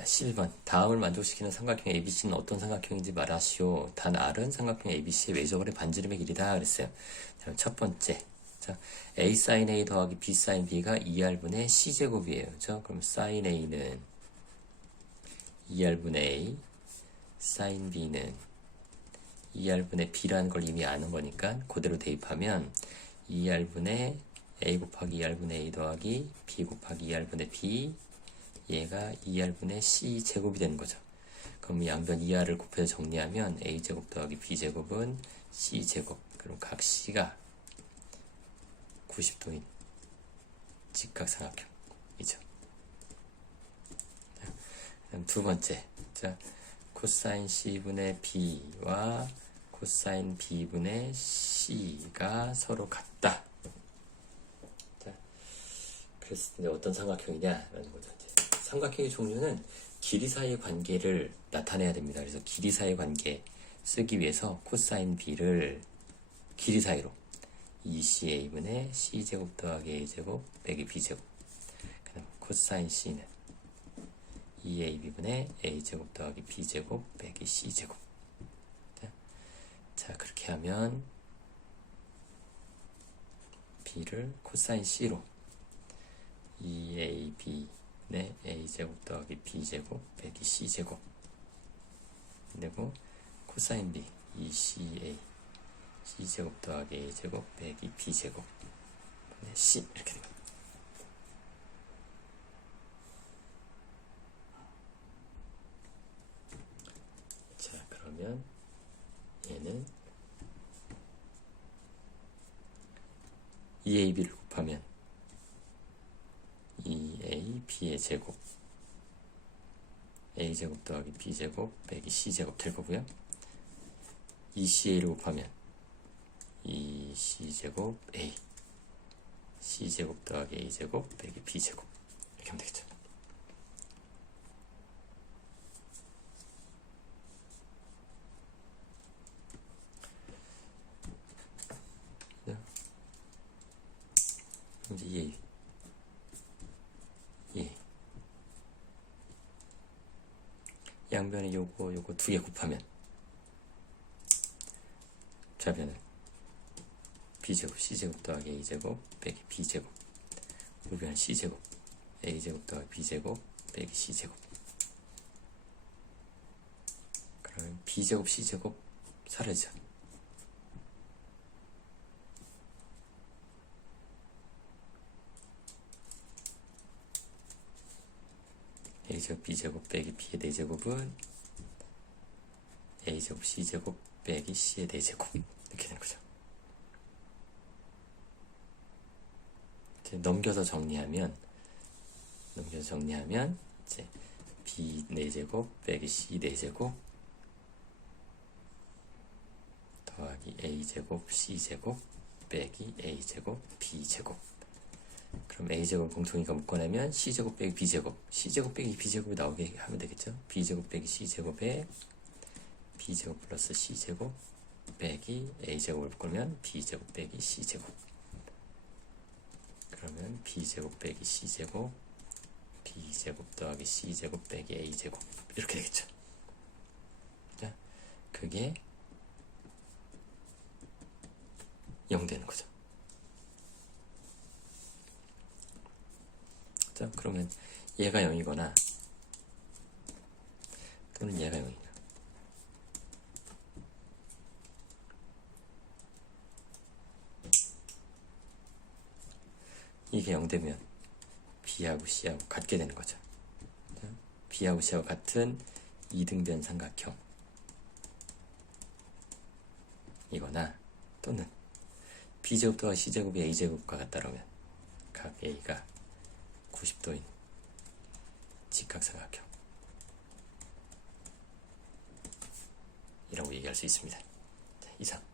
자, 11번. 다음을 만족시키는 삼각형 ABC는 어떤 삼각형인지 말하시오. 단 R은 삼각형 ABC의 외접원의 반지름의 길이다. 그랬어요. 자, 첫 번째. 자, A sin A 더하기 B sin B가 2R분의 C제곱이에요. 그죠? 그럼 sin A는 2R분의 A, sin B는 2R분의 B라는 걸 이미 아는 거니까 그대로 대입하면 2R분의 A 곱하기 2R분의 A 더하기 B 곱하기 2R분의 B 얘가 2R분의 C 제곱이 되는 거죠. 그럼 양변 2R을 곱해서 정리하면 A 제곱 더하기 B 제곱은 C 제곱. 그럼 각 C가 90도인 직각삼각형이죠. 두 번째. 자, 코사인 C분의 B와 코사인 B분의 C가 서로 같다. 자, 그랬을 때 어떤 삼각형이냐라는 거죠. 삼각형의 종류는 길이 사이의 관계를 나타내야 됩니다. 그래서 길이 사이의 관계 쓰기 위해서 코사인 B를 길이 사이로 2CA분의 C제곱 더하기 A제곱 빼기 B제곱 그 다음 코사인 C는 2AB분의 A제곱 더하기 B제곱 빼기 C제곱 자, 자 그렇게 하면 B를 코사인 C로 2AB의 A 제곱 더하기 B제곱 빼기 C제곱. 그리고 코사인 B 2CA C제곱 더하기 A제곱 빼기 B제곱. 네, C. 이렇게 됩니다. 자 그러면 얘는 2AB를 곱하면 2A B의 제곱 a제곱 더하기 b제곱 빼기 c제곱 될 거고요. 2ca를 곱하면 2c제곱 a c제곱 더하기 a제곱 빼기 b제곱 이렇게 하면 되겠죠. 이제 2a 양변에 요거 요거 두 개 곱하면 좌변은 b제곱 c제곱 더하기 a제곱 빼기 b제곱 우변은 c제곱 a제곱 더하기 b제곱 빼기 c제곱 그러면 b제곱 c제곱 사라지 a제곱 b제곱 빼기 b의 4제곱은 a제곱 c제곱 빼기 c의 4제곱. 이렇게 되는 거죠. 이제 넘겨서 정리하면 넘겨서 정리하면 이제 b 4제곱 빼기 c 4제곱 더하기 a제곱 c제곱 빼기 a제곱 b제곱 그럼 a제곱 공통이니까 묶어내면 c제곱 빼기 b제곱 c제곱 빼기 b제곱이 나오게 하면 되겠죠? B제곱 빼기 c제곱에 b제곱 플러스 c제곱 빼기 a제곱을 묶으면 b제곱 빼기 c제곱. 그러면 b제곱 빼기 c제곱 b제곱 더하기 c제곱 빼기 a제곱. 이렇게 되겠죠? 자, 그게 0 되는 거죠 자 그러면 얘가 0이거나 또는 얘가 0이나 이게 0되면 B하고 C하고 같게 되는 거죠. 자, B하고 C하고 같은 이등변 삼각형 이거나 또는 B제곱 더하기 C제곱이 A제곱과 같다라면 각 A가 90도인 직각삼각형 이라고 얘기할 수 있습니다. 자, 이상